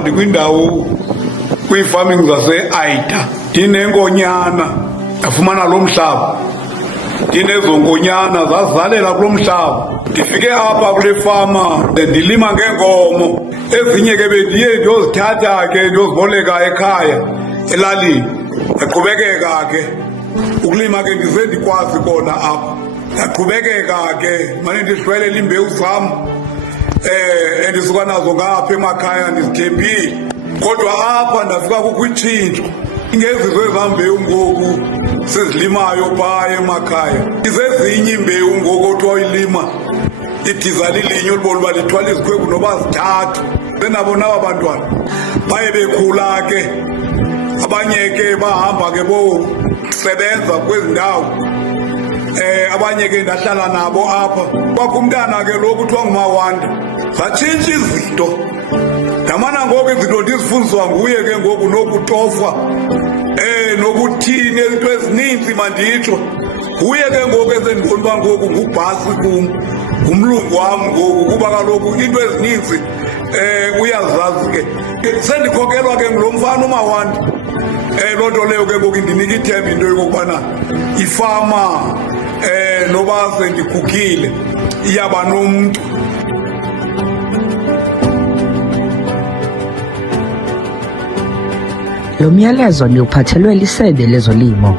ndikwindawo kwi-farming zase-Aida, ndinenkonyana ndafumana lo mhlaba, ndinezo nkonyana zazizalela kulo mhlaba. Ndifike apha kule fama ndilima ngeenkomo, ezinye ke bendiye ndiyozithatha ke ndiyoziboleka ekhaya elalini. Ndaqhubekeka ke ukulima ke ndize ndikwazi kona apha, ndaqhubekeka ke mane ndihlwelela imbewu zam endisuka nazo ngapha emakhaya ndizithembile. Kodwa apha ndafika kukho itshintsho, ingezizo ezam mbewu ngoku sizilimayo phaa emakhaya, izezinye imbewu ngoku othiwa uyilima idiza lilinye olubona uba lithwala izikhwebu noba zithathu. Senabo naba bantwana baye bekhula ke, abanye ke bahamba ke bosebenza kwezi ndawo, abanye ke ndahlala nabo apha. Kwakho umntana ke lo kuthiwa nguMawanda, zatshintsha izinto. Ndamana ngoku izinto ndizifundiswa nguye ke ngoku, nokutofwa nokuthini, izinto ezininzi manditsho. Nguye ke ngoku esendibona uba ngoku ngubhasi kum, ngumlungu wam ngoku, kuba kaloku into ezininzi uyazazi ke. Sendikhokelwa ke ngulo mfana uMawanda. Loo nto leyo ke ngoku indinika ithemba into yokokubana ifama noba sendikhukhile iyaba nomntu. Lo myalezo ndiwuphathelwe liSebe lezoLimo.